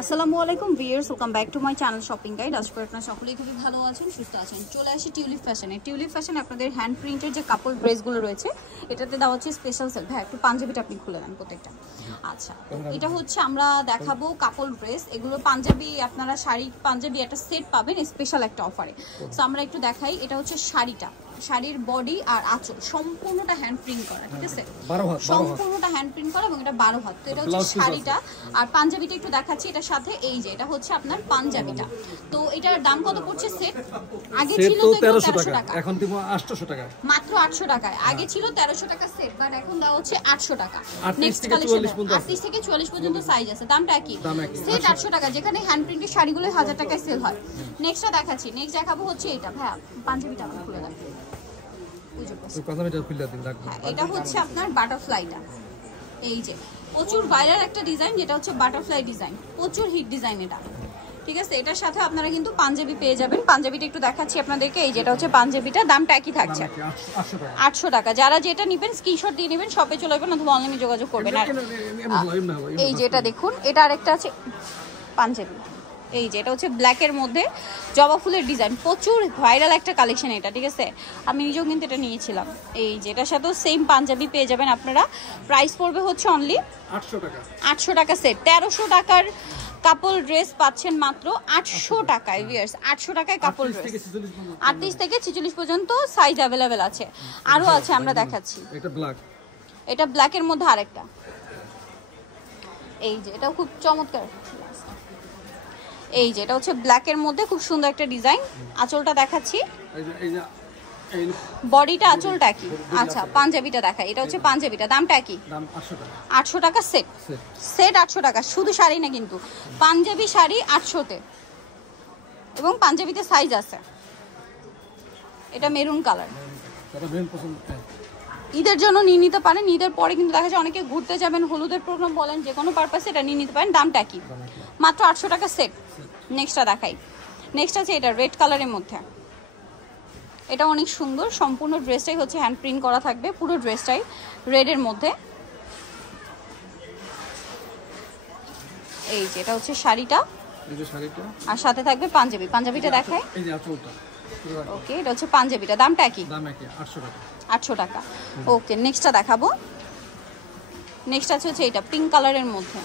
আসসালামু আলাইকুম viewers, welcome back to my channel shopping guide. আশা করি আপনারা সকলেই খুবই ভালো আছেন, সুস্থ আছেন। চলে আসি টিউলিপ ফ্যাশনে। টিউলিপ ফ্যাশন আপনাদের হ্যান্ড প্রিন্টের যে কাপড় ড্রেসগুলো রয়েছে, এটাতে দেওয়া হচ্ছে স্পেশাল সেল। ভাই একটু পাঞ্জাবিটা আপনি খুলে দেন প্রত্যেকটা। আচ্ছা, এটা হচ্ছে আমরা দেখাবো কাপড় ড্রেস। এগুলো পাঞ্জাবি, আপনারা শাড়ি পাঞ্জাবি একটা সেট পাবেন স্পেশাল একটা অফারে। সো আমরা একটু দেখাই। এটা হচ্ছে শাড়িটা, শাড়ির বডি আর আঁচল সম্পূর্ণটা হ্যান্ড প্রিন্ট করা, ঠিক আছে? সম্পূর্ণটা হ্যান্ড প্রিন্ট করা এবং এটা 12 হাত। তো এটা হচ্ছে শাড়িটা। আর পাঞ্জাবিটা একটু দেখাচ্ছি, এটার সাথে এই যে এটা হচ্ছে আপনার পাঞ্জাবিটা। তো এটার দাম কত পড়ছে সেট? আগে ছিল তো 1300 টাকা, এখন দিব 800 টাকা, মাত্র 800 টাকায়। আগে ছিল 1300 টাকা সেট, বাট এখন দেওয়া হচ্ছে 800 টাকা। নেক্সট কালেকশন 38 থেকে 44 পর্যন্ত সাইজ আছে, দামটা কি? সেট 800 টাকা, যেখানে হ্যান্ড প্রিন্টের শাড়িগুলো 1000 টাকায় সেল হয়। নেক্সটটা দেখাচ্ছি। নেক্সট দেখাবো হচ্ছে এটা। ভাই পাঞ্জাবিটা খুলে দেন। এটা হচ্ছে আপনার বাটারফ্লাইটা। এই যে প্রচুর ভাইরাল একটা ডিজাইন, যেটা হচ্ছে বাটারফ্লাই ডিজাইন, প্রচুর হিট ডিজাইন এটা, ঠিক আছে? এটার সাথে আপনারা কিন্তু পাঞ্জাবি পেয়ে যাবেন। পাঞ্জাবিটা একটু দেখাচ্ছি আপনাদেরকে। এই যেটা হচ্ছে পাঞ্জাবিটা, দামটা একই থাকছে 800 টাকা। যারা যেটা নেবেন স্ক্রিনশট দিয়ে নেবেন, শপে চলে যাবেন অথবা অনলাইনে যোগাযোগ করবেন। আর এই যেটা দেখুন, এটা আরেকটা আছে পাঞ্জাবি। এই যে এটা হচ্ছে ব্ল্যাকের মধ্যে জবা ফুলের ডিজাইন, প্রচুর ভাইরাল একটা কালেকশন এটা, ঠিক আছে? আমি নিজেও কিন্তু এটা নিয়েছিলাম। এই যে এটার সাথেও সেম পাঞ্জাবি পেয়ে যাবেন আপনারা। প্রাইস পড়বে হচ্ছে অনলি 800 টাকা। 800 টাকা সেট। 1300 টাকার কাপড় ড্রেস পাচ্ছেন মাত্র 800 টাকায়। ভিউয়ার্স, 800 টাকায় কাপড় ড্রেস। 38 থেকে 46 পর্যন্ত সাইজ অ্যাভেলেবেল আছে। আরো আছে, আমরা দেখাচ্ছি। এটা ব্ল্যাক, এটা ব্ল্যাকের মধ্যে আরেকটা। এই যে এটাও খুব চমৎকার। এই যে এটা হচ্ছে ব্ল্যাকের মধ্যে খুব সুন্দর একটা ডিজাইন। আঁচলটা দেখাচ্ছি, বডিটা আঁচলটা কি? আচ্ছা, পাঞ্জাবিটা দেখা। এটা হচ্ছে পাঞ্জাবিটা, দামটা কি? 800 টাকা সেট। সেট 800 টাকা, শুধু শাড়ি না কিন্তু, পাঞ্জাবি শাড়ি 800-তে, এবং পাঞ্জাবিতে সাইজ আছে। এটা মেরুন কালার, ঈদের জন্য নিয়ে নিতে পারেন। ঈদের পরে কিন্তু দেখা যায় অনেকে ঘুরতে যাবেন, হলুদের প্রোগ্রাম বলেন, যে কোনো পারপাসে এটা নিয়ে নিতে পারেন। দামটা কি? মাত্র 800 টাকা সেট। নেক্সটটা দেখাই। নেক্সট আছে এটা রেড কালারের মধ্যে। এটা অনেক সুন্দর, সম্পূর্ণ ড্রেসটাই হচ্ছে হ্যান্ড প্রিন্ট করা থাকবে, পুরো ড্রেসটাই রেডের মধ্যে। এই যে এটা হচ্ছে শাড়িটা, আর সাথে থাকবে পাঞ্জাবি। পাঞ্জাবিটা দেখায়। ওকে, এটা হচ্ছে পাঞ্জাবিটা, দামটা কি? 800 টাকা। ওকে, নেক্সটটা দেখাবো। নেক্সট আছে হচ্ছে এটা পিঙ্ক কালারের মধ্যে।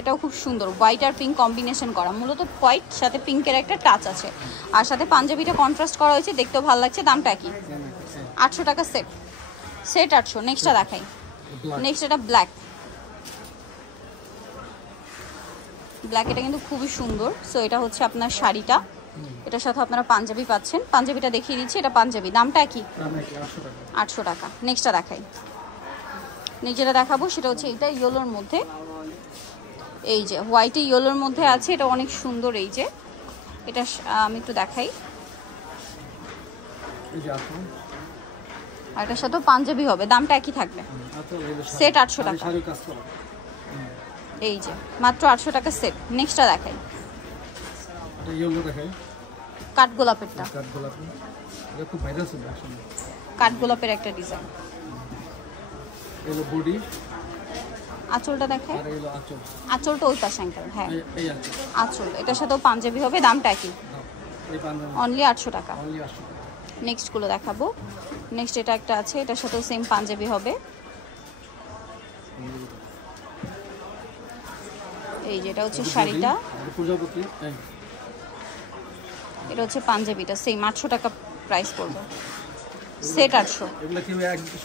এটাও খুব সুন্দর, হোয়াইট আর পিঙ্ক কম্বিনেশন করা, মূলত হোয়াইট সাথে পিঙ্কের একটা টাচ আছে, আর সাথে পাঞ্জাবিটা কন্ট্রাস্ট করা হয়েছে, দেখতেও ভালো লাগছে। দামটা কি? 800 টাকা সেট। সেট 800। নেক্সটটা দেখাই। নেক্সট এটা ব্ল্যাক। ব্ল্যাক, এটা কিন্তু খুবই সুন্দর। সো এটা হচ্ছে আপনার শাড়িটা, এটার সাথে আপনারা পাঞ্জাবি পাচ্ছেন। পাঞ্জাবিটা দেখিয়ে দিচ্ছি, এটা পাঞ্জাবি, দামটা কি? 800 টাকা। নেক্সটটা দেখাই। নেক্সট যেটা দেখাবো সেটা হচ্ছে এটা ইয়েলোর মধ্যে। এই যে হোয়াইটে ইয়েলোর মধ্যে আছে, এটা অনেক সুন্দর। এই যে এটা আমি একটু দেখাই। আর এটার সাথে পাঞ্জাবি হবে, দামটা একই থাকবে। সেট 800 টাকা। এই যে মাত্র 800 টাকা সেট। নেক্সটটা দেখাই। কাঠগোলাপেরটা, কাঠগোলাপের একটা ডিজাইন। আঁচলটা দেখায়। আঁচলটা ওই পাশে আঙ্কেল। হ্যাঁ, আঁচল। এটার সাথেও পাঞ্জাবি হবে, দামটা কি? অনলি 800 টাকা। নেক্সট গুলো দেখাবো। নেক্সট এটা একটা আছে, এটার সাথেও সেম পাঞ্জাবি হবে। এই যেটা হচ্ছে শাড়িটা, এটা হচ্ছে পাঞ্জাবিটা, সেম 800 টাকা প্রাইস পড়বে। সেট 800। এগুলো কি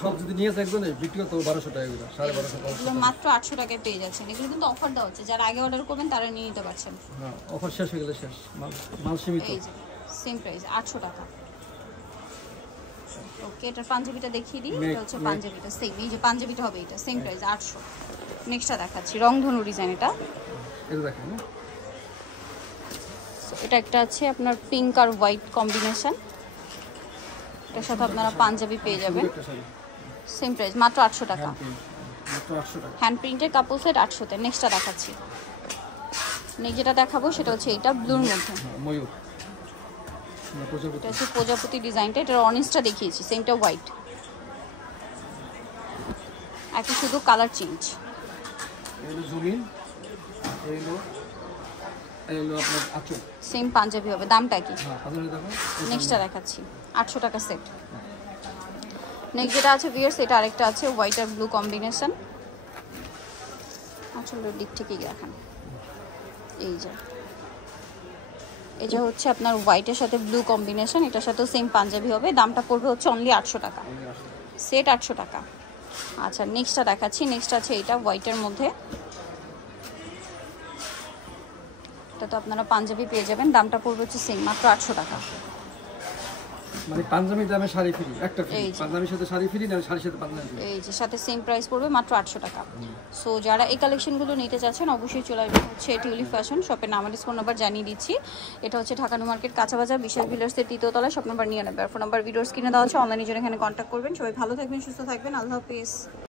সব যদি নিয়ে যায় একদম বিক্রি তো 1200 টাকা, এগুলো 1250 এগুলো মাত্র 800 টাকায় পেয়ে যাচ্ছেন। এগুলো কিন্তু অফার দেওয়া হচ্ছে, যারা আগে অর্ডার করবেন তারা নিয়ে নিতে পারছেন। হ্যাঁ, অফার শেষ হয়ে গেলে শেষ, মাল সীমিত। এই যে সেম প্রাইস 800 টাকা। ওকে, এটা পাঞ্জাবিটা দেখিয়ে দিই। এটা হচ্ছে পাঞ্জাবিটা, সেম। এই যে পাঞ্জাবিটা হবে, এটা সেম প্রাইস 800। নেক্সটটা দেখাচ্ছি, রংধনু ডিজাইন। এটা দেখেন, এটা একটা আছে আপনার পিঙ্ক আর হোয়াইট কম্বিনেশন। এটার সাথে আপনারা পাঞ্জাবি পেয়ে যাবেন, সেম প্রাইস, মাত্র 800 টাকা। হ্যান্ড প্রিন্টের কাপড় সেট 800-তে। নেক্সটটা দেখাচ্ছি। নেক্সট যেটা দেখাবো সেটা হচ্ছে এটা ব্লুর মধ্যে। এটা হচ্ছে প্রজাপতি ডিজাইনটা। এটার অরেঞ্জটা দেখিয়েছি, সেমটা হোয়াইট, একই শুধু কালার চেঞ্জ। এইগুলো আপনার 800 সেম পাঞ্জাবি হবে, দামটা কি? হ্যাঁ পাঞ্জাবি দেখো নেক্সটটা দেখাচ্ছি 800 টাকা সেট। নেক্সট যেটা আছে ভিউয়ার্স, এটা আরেকটা আছে হোয়াইট আর ব্লু কম্বিনেশন। আসলে দিক থেকেই দেখান, এই যে এটা হচ্ছে আপনার হোয়াইটের সাথে ব্লু কম্বিনেশন, এটার সাথেও সেম পাঞ্জাবি হবে, দামটা পড়বে হচ্ছে অনলি 800 টাকা সেট, 800 টাকা। আচ্ছা নেক্সটটা দেখাচ্ছি, নেক্সট আছে এটা হোয়াইটের মধ্যে, এটা তো আপনারা পাঞ্জাবি পেয়ে যাবেন, দামটা পড়বে হচ্ছে সেম মাত্র 800 টাকা। মানে পাঞ্জাবির দামে শাড়ি ফ্রি, একটা ফ্রি, পাঞ্জাবির সাথে শাড়ি ফ্রি, না শাড়ির সাথে পাঞ্জাবি ফ্রি, এই যে সাথে সেম প্রাইস পড়বে মাত্র 800 টাকা। সো যারা এই কালেকশনগুলো নিতে চাচ্ছেন অবশ্যই চলে আসবেন হচ্ছে টিউলিপ ফ্যাশন শপের নাম, আমার ফোন নাম্বার জানিয়ে দিচ্ছি। এটা হচ্ছে ঢাকা নিউ মার্কেট কাঁচা বাজার বিশাল ভিলার্সের 3য় তলায়, শপ নাম্বার 99। ফোন নাম্বার ভিডিওর স্ক্রিনে দেওয়া হচ্ছে, অনলাইনে জন্য এখানে কন্ট্যাক্ট করবেন। সবাই ভালো থাকবেন, সুস্থ থাকবেন, আল্লাহ হাফেজ।